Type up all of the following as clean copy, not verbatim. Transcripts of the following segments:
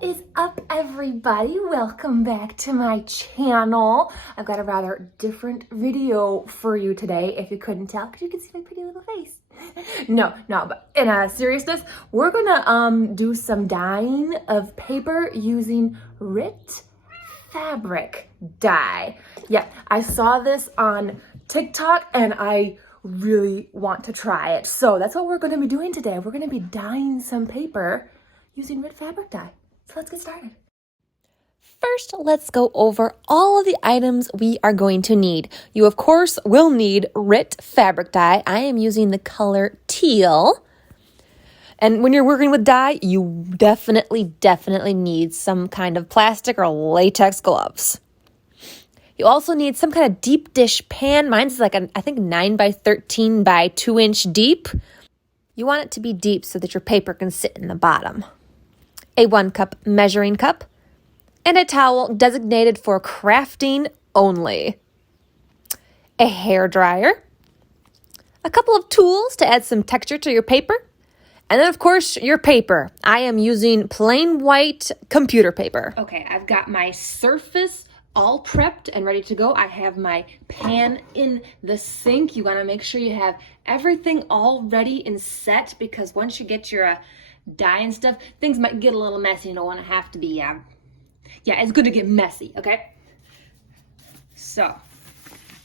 What is up, everybody? Welcome back to my channel. I've got a rather different video for you today, if you couldn't tell, because you can see my pretty little face. No, but in seriousness, we're gonna do some dyeing of paper using RIT fabric dye. Yeah, I saw this on TikTok and I really want to try it. So that's what we're gonna be doing today. We're gonna be dyeing some paper using RIT fabric dye. So let's get started. First, let's go over all of the items we are going to need. You, of course, will need RIT fabric dye. I am using the color teal. And when you're working with dye, you definitely need some kind of plastic or latex gloves. You also need some kind of deep dish pan. Mine's like, I think 9 by 13 by 2 inch deep. You want it to be deep so that your paper can sit in the bottom. A 1 cup measuring cup, and a towel designated for crafting only. A hair dryer, a couple of tools to add some texture to your paper, and then of course your paper. I am using plain white computer paper. Okay, I've got my surface all prepped and ready to go. I have my pan in the sink. You want to make sure you have everything all ready and set, because once you get your dye and stuff, things might get a little messy. You don't want to have to be, yeah, it's good to get messy, okay? So,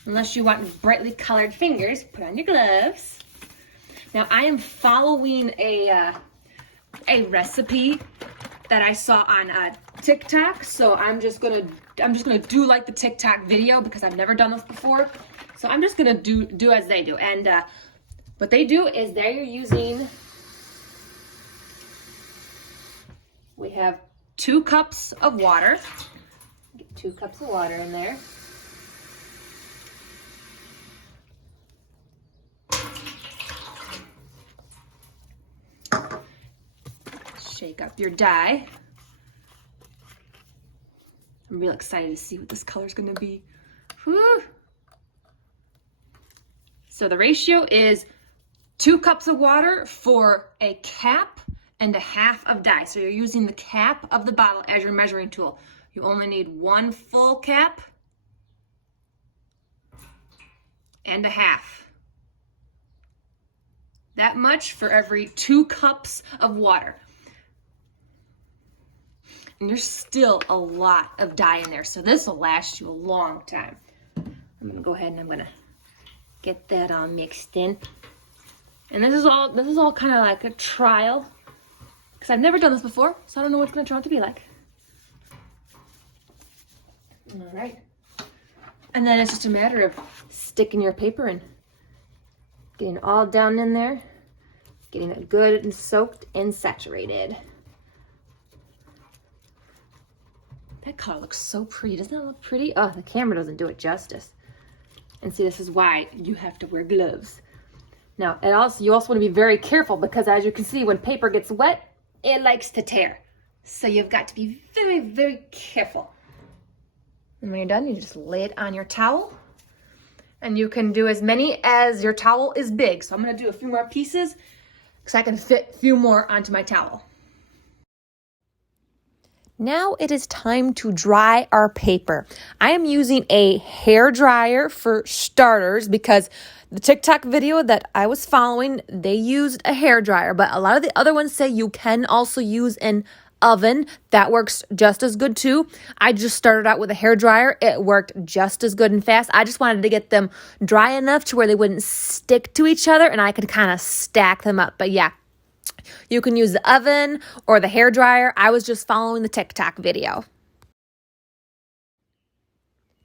unless you want brightly colored fingers, put on your gloves. Now, I am following a recipe that I saw on TikTok, so I'm just gonna do like the TikTok video because I've never done this before. So I'm just gonna do as they do, and what they do is they're using. We have 2 cups of water. Get 2 cups of water in there. Shake up your dye. I'm real excited to see what this color's gonna be. Whew. So the ratio is 2 cups of water for a cap and a half of dye. So you're using the cap of the bottle as your measuring tool. You only need 1 full cap and a half. That much for every 2 cups of water. And there's still a lot of dye in there, so this will last you a long time. I'm gonna go ahead and I'm gonna get that all mixed in. And this is all kind of like a trial, because I've never done this before, so I don't know what it's gonna turn out to be like. All right. And then it's just a matter of sticking your paper in, getting it all down in there, getting it good and soaked and saturated. That color looks so pretty. Doesn't that look pretty? Oh, the camera doesn't do it justice. And see, this is why you have to wear gloves. Now, you also want to be very careful, because as you can see, when paper gets wet, it likes to tear. So you've got to be very careful. And when you're done, you just lay it on your towel. And you can do as many as your towel is big. So I'm going to do a few more pieces because I can fit a few more onto my towel. Now it is time to dry our paper. I am using a hair dryer for starters, because the TikTok video that I was following, they used a hair dryer, but a lot of the other ones say you can also use an oven. That works just as good too. I just started out with a hair dryer. It worked just as good and fast. I just wanted to get them dry enough to where they wouldn't stick to each other and I could kind of stack them up. But yeah, you can use the oven or the hair dryer. I was just following the TikTok video.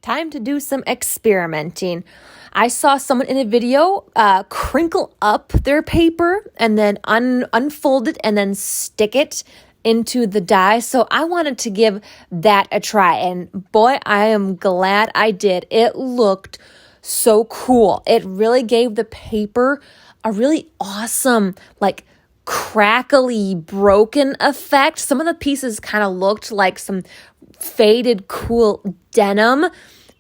Time to do some experimenting. I saw someone in a video crinkle up their paper and then unfold it and then stick it into the dye. So I wanted to give that a try. And boy, I am glad I did. It looked so cool. It really gave the paper a really awesome, like, crackly, broken effect. Some of the pieces kind of looked like some faded, cool denim.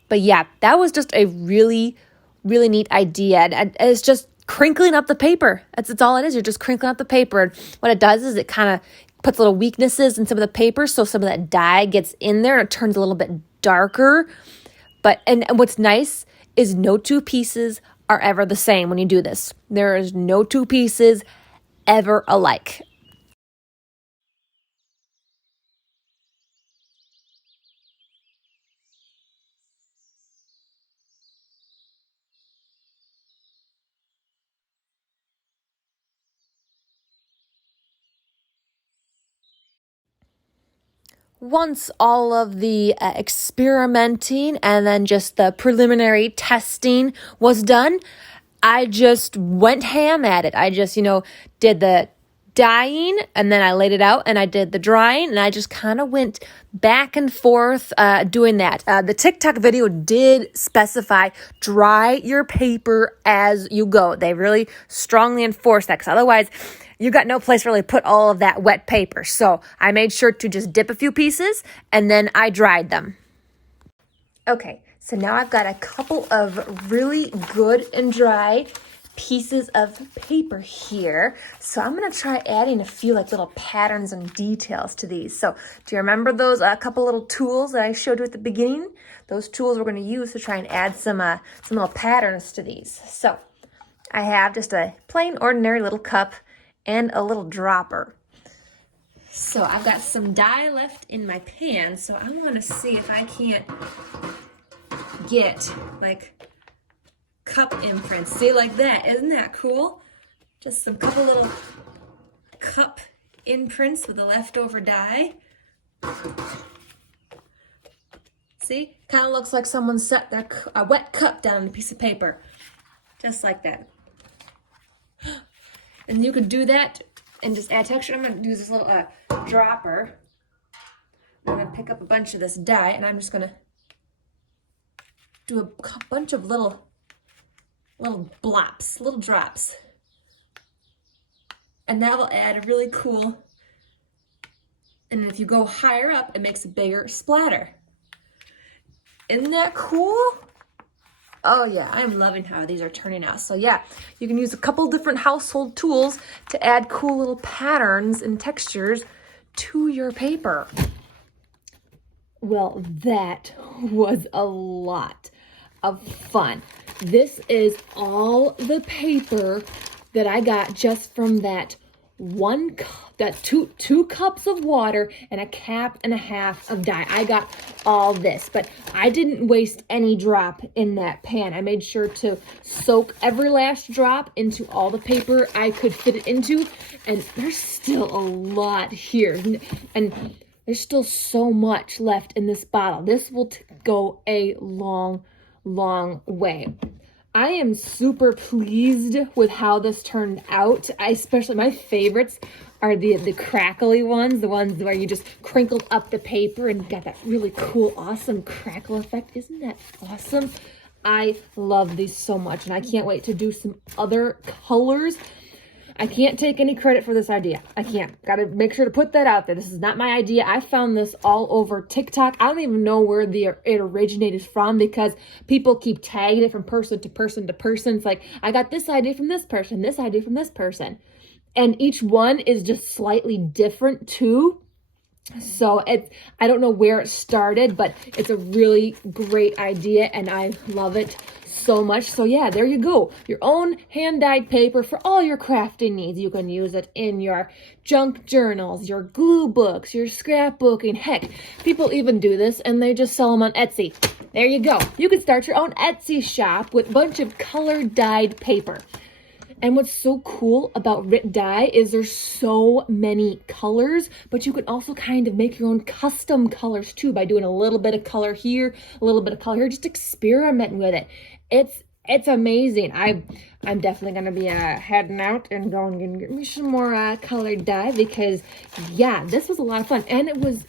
But yeah, that was just a really neat idea. And it's just crinkling up the paper. That's all it is. You're just crinkling up the paper. And what it does is it kind of puts little weaknesses in some of the paper, so some of that dye gets in there and it turns a little bit darker. And what's nice is no two pieces are ever the same when you do this. There is no two pieces ever alike. Once all of the experimenting and then just the preliminary testing was done, I just went ham at it. I just, did the dyeing and then I laid it out and I did the drying and I just kind of went back and forth doing that. The TikTok video did specify dry your paper as you go. They really strongly enforce that because otherwise you got no place to really put all of that wet paper. So I made sure to just dip a few pieces and then I dried them. Okay, so now I've got a couple of really good and dry pieces of paper here. So I'm going to try adding a few little patterns and details to these. So do you remember those couple little tools that I showed you at the beginning? Those tools we're going to use to try and add some little patterns to these. So I have just a plain ordinary little cup and a little dropper. So I've got some dye left in my pan, so I want to see if I can't get cup imprints. See, like that. Isn't that cool? Just some couple little cup imprints with the leftover dye. See? Kind of looks like someone set a wet cup down on a piece of paper. Just like that. And you could do that and just add texture. I'm going to use this little dropper. I'm going to pick up a bunch of this dye and I'm just going to do a bunch of little blops, little drops. And that will add a really cool, and if you go higher up, it makes a bigger splatter. Isn't that cool? Oh yeah, I'm loving how these are turning out. So yeah, you can use a couple different household tools to add cool little patterns and textures to your paper. Well, that was a lot of fun. This is all the paper that I got just from that two cups of water and a cup and a half of dye. I got all this, but I didn't waste any drop in that pan. I made sure to soak every last drop into all the paper I could fit it into, and there's still a lot here, and there's still so much left in this bottle. This will go a long way. I am super pleased with how this turned out. Especially my favorites are the crackly ones, the ones where you just crinkled up the paper and got that really cool, awesome crackle effect. Isn't that awesome? I love these so much, and I can't wait to do some other colors. I can't take any credit for this idea. I can't. Got to make sure to put that out there. This is not my idea. I found this all over TikTok. I don't even know where it originated from because people keep tagging it from person to person to person. It's like, I got this idea from this person, this idea from this person. And each one is just slightly different too. So I don't know where it started, but it's a really great idea and I love it so much. So yeah, there you go. Your own hand-dyed paper for all your crafting needs. You can use it in your junk journals, your glue books, your scrapbooking. Heck, people even do this and they just sell them on Etsy. There you go. You can start your own Etsy shop with a bunch of color-dyed paper. And what's so cool about Rit Dye is there's so many colors, but you can also kind of make your own custom colors too by doing a little bit of color here, a little bit of color here, just experimenting with it. It's amazing. I'm definitely gonna be heading out and going and get me some more colored dye because yeah, this was a lot of fun and it was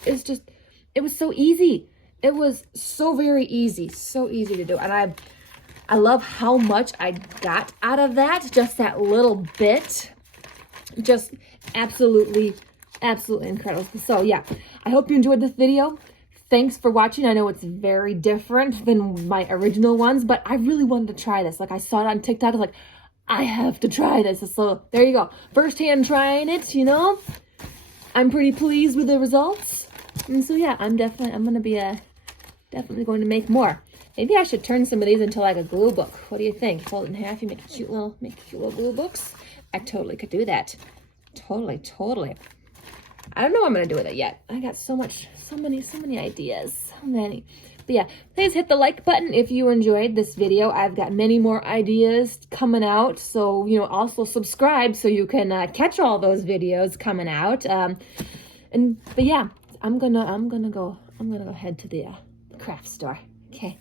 so easy. It was so very easy, so easy to do, and I love how much I got out of that, just that little bit. Just absolutely incredible. So yeah, I hope you enjoyed this video. Thanks for watching. I know it's very different than my original ones, but I really wanted to try this. Like I saw it on TikTok, I was like, I have to try this. So there you go. First hand trying it, I'm pretty pleased with the results. And so yeah, I'm gonna be definitely going to make more. Maybe I should turn some of these into like a glue book. What do you think? Fold it in half, you make cute little glue books. I totally could do that. Totally. I don't know what I'm gonna do with it yet. I got so many ideas. So many. But yeah, please hit the like button if you enjoyed this video. I've got many more ideas coming out. So, also subscribe so you can catch all those videos coming out. But yeah, I'm gonna go head to the craft store. Okay.